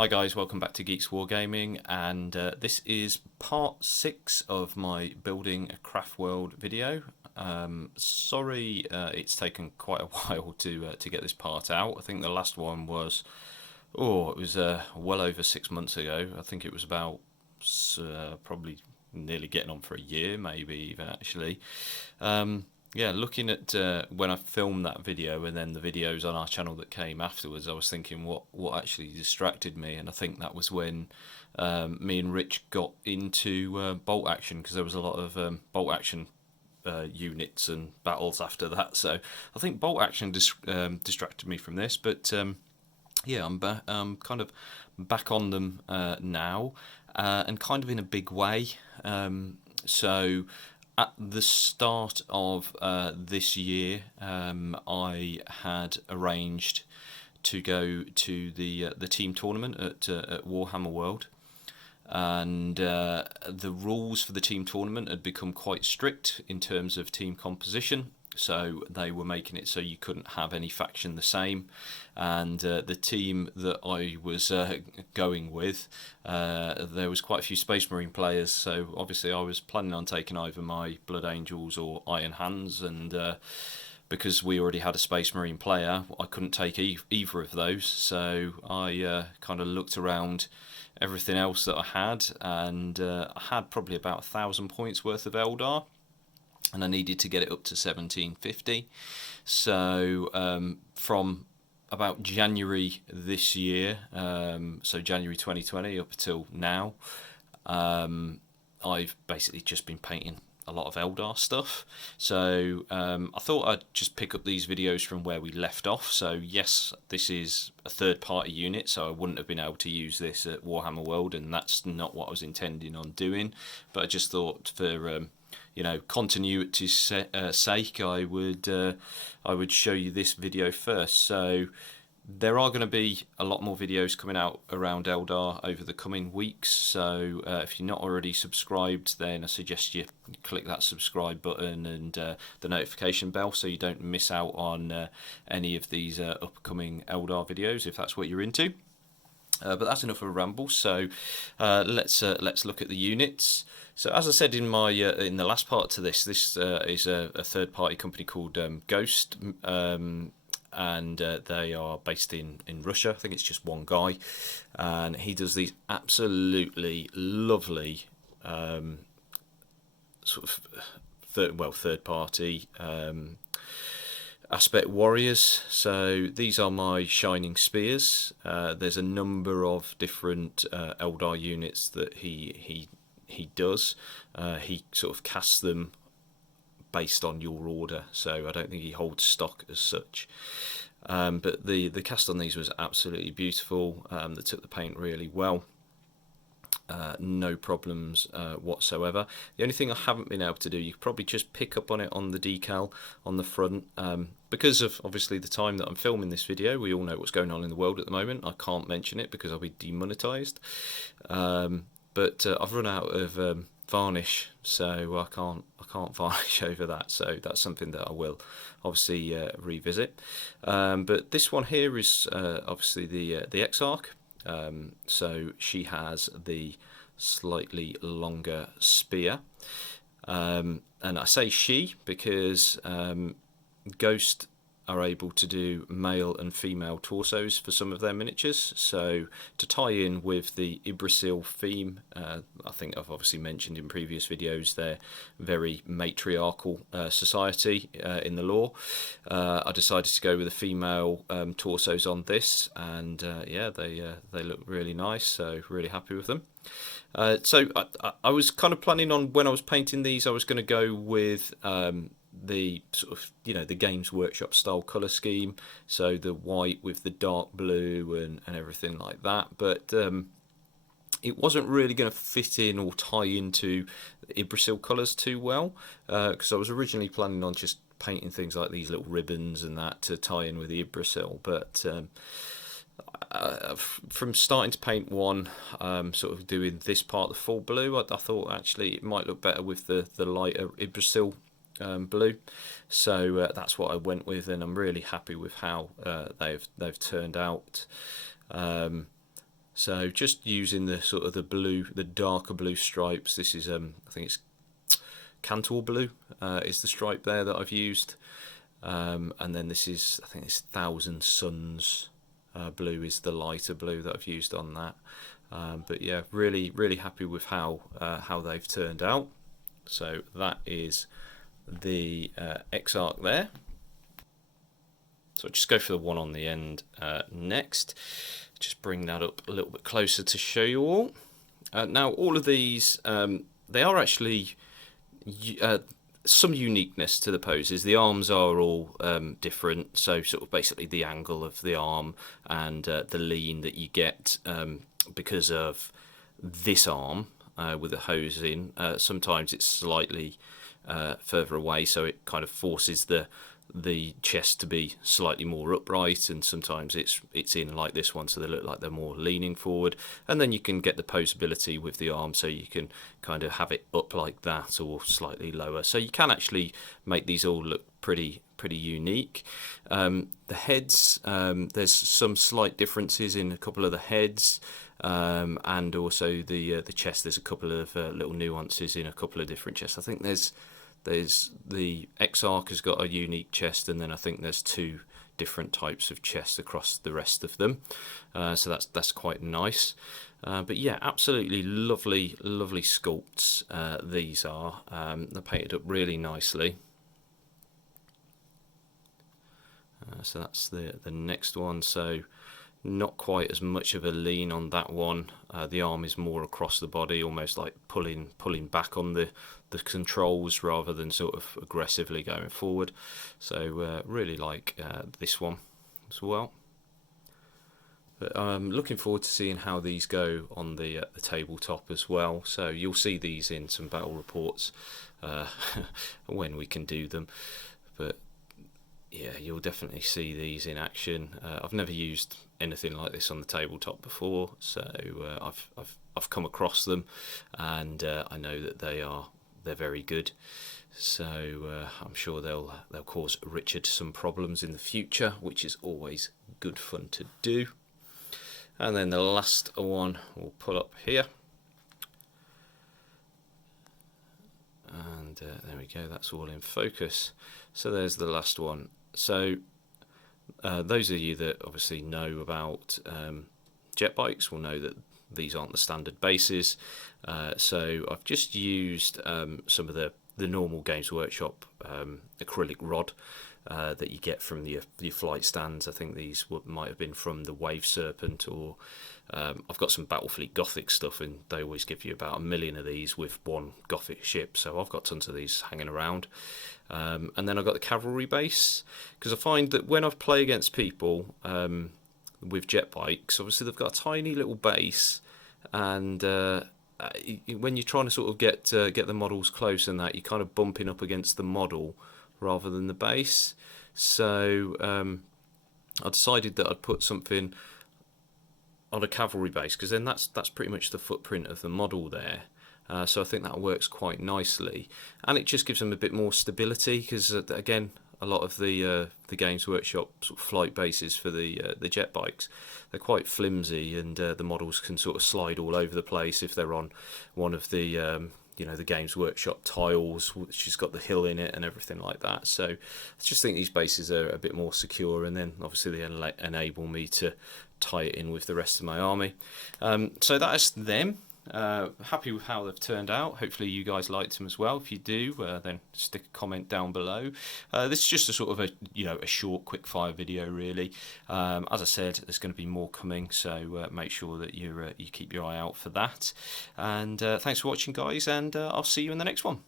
Hi guys, welcome back to Geeks Wargaming, and this is part 6 of my building a Craftworld video. Sorry, it's taken quite a while to get this part out. I think the last one was, it was well over 6 months ago. I think it was about probably nearly getting on for a year, maybe even actually. Yeah, looking at when I filmed that video and then the videos on our channel that came afterwards, I was thinking what actually distracted me, and I think that was when me and Rich got into bolt action, because there was a lot of bolt action units and battles after that. So I think bolt action distracted me from this, but yeah, I'm kind of back on them now, and kind of in a big way. So at the start of this year, I had arranged to go to the team tournament at Warhammer World, and the rules for the team tournament had become quite strict in terms of team composition. So they were making it so you couldn't have any faction the same, and the team that I was going with, there was quite a few Space Marine players. So obviously I was planning on taking either my Blood Angels or Iron Hands, and because we already had a Space Marine player, I couldn't take either of those. So I kind of looked around everything else that I had, and I had probably about 1,000 points worth of Eldar, and I needed to get it up to 1750. So from about January this year, so January 2020 up until now, I've basically just been painting a lot of Eldar stuff. So I thought I'd just pick up these videos from where we left off. So yes, this is a third-party unit, so I wouldn't have been able to use this at Warhammer World, and that's not what I was intending on doing. But I just thought for continuity's sake, I would show you this video first. So there are going to be a lot more videos coming out around Eldar over the coming weeks. So if you're not already subscribed, then I suggest you click that subscribe button and the notification bell, so you don't miss out on any of these upcoming Eldar videos, if that's what you're into. But that's enough of a ramble. So let's look at the units. So as I said in my in the last part to this is a third-party company called Ghost, and they are based in Russia. I think it's just one guy, and he does these absolutely lovely sort of third-party aspect warriors. So these are my Shining Spears. There's a number of different Eldar units that he does. He sort of casts them based on your order, so I don't think he holds stock as such. But the cast on these was absolutely beautiful. They took the paint really well. No problems whatsoever. The only thing I haven't been able to do, you could probably just pick up on it on the decal on the front, because of obviously the time that I'm filming this video. We all know what's going on in the world at the moment. I can't mention it because I'll be demonetized. But I've run out of varnish, so I can't varnish over that. So that's something that I will obviously revisit. But this one here is obviously the Exarch. So she has the slightly longer spear, and I say she because Ghost are able to do male and female torsos for some of their miniatures. So to tie in with the Yggdrasil theme, I think I've obviously mentioned in previous videos, they're very matriarchal society in the lore. I decided to go with the female torsos on this, and yeah, they look really nice, so really happy with them. So I was kind of planning on, when I was painting these, I was going to go with the sort of the Games Workshop style colour scheme, so the white with the dark blue and everything like that, but it wasn't really going to fit in or tie into the Yggdrasil colours too well, because I was originally planning on just painting things like these little ribbons and that to tie in with the Yggdrasil, but from starting to paint one, sort of doing this part the full blue, I thought actually it might look better with the lighter Yggdrasil blue, so that's what I went with, and I'm really happy with how they've turned out. So just using the sort of the darker blue stripes. This is I think it's Cantor blue is the stripe there that I've used, and then this is, I think it's Thousand Suns blue is the lighter blue that I've used on that. But yeah, really happy with how they've turned out. So that is the Exarch there. So I'll just go for the one on the end next. Just bring that up a little bit closer to show you all. Now all of these, they are actually some uniqueness to the poses. The arms are all different, so sort of basically the angle of the arm and the lean that you get because of this arm with the hose in. Sometimes it's slightly further away, so it kind of forces the chest to be slightly more upright, and sometimes it's in like this one, so they look like they're more leaning forward. And then you can get the posability with the arm, so you can kind of have it up like that or slightly lower, so you can actually make these all look pretty unique. The heads, there's some slight differences in a couple of the heads, and also the chest. There's a couple of little nuances in a couple of different chests. I think there's the Exarch has got a unique chest, and then I think there's two different types of chests across the rest of them. So that's quite nice. But yeah, absolutely lovely sculpts. These are they're painted up really nicely. So that's the next one. So not quite as much of a lean on that one. The arm is more across the body, almost like pulling back on the controls rather than sort of aggressively going forward. So really like this one as well. But I'm looking forward to seeing how these go on the tabletop as well. So you'll see these in some battle reports when we can do them. But yeah, you'll definitely see these in action. I've never used anything like this on the tabletop before, so I've come across them, and I know that they're very good. So I'm sure they'll cause Richard some problems in the future, which is always good fun to do. And then the last one we'll pull up here. And there we go, that's all in focus. So there's the last one. So those of you that obviously know about jet bikes will know that these aren't the standard bases. So I've just used some of the normal Games Workshop acrylic rod that you get from your flight stands. I think these might have been from the Wave Serpent, or I've got some Battlefleet Gothic stuff, and they always give you about 1 million of these with one Gothic ship, so I've got tons of these hanging around. And then I've got the Cavalry Base, because I find that when I play against people with jet bikes, obviously they've got a tiny little base, and when you're trying to sort of get the models close and that, you're kind of bumping up against the model rather than the base. So I decided that I'd put something on a cavalry base, because then that's pretty much the footprint of the model there. So I think that works quite nicely, and it just gives them a bit more stability, because again, a lot of the Games Workshop sort of flight bases for the jet bikes, they're quite flimsy, and the models can sort of slide all over the place if they're on one of the the Games Workshop tiles, which has got the hill in it and everything like that. So I just think these bases are a bit more secure, and then obviously they enable me to tie it in with the rest of my army. So that's them. Happy with how they've turned out. Hopefully you guys liked them as well. If you do, then stick a comment down below. This is just a sort of a short quick fire video really. As I said, there's going to be more coming, so make sure that you keep your eye out for that. And thanks for watching, guys, and I'll see you in the next one.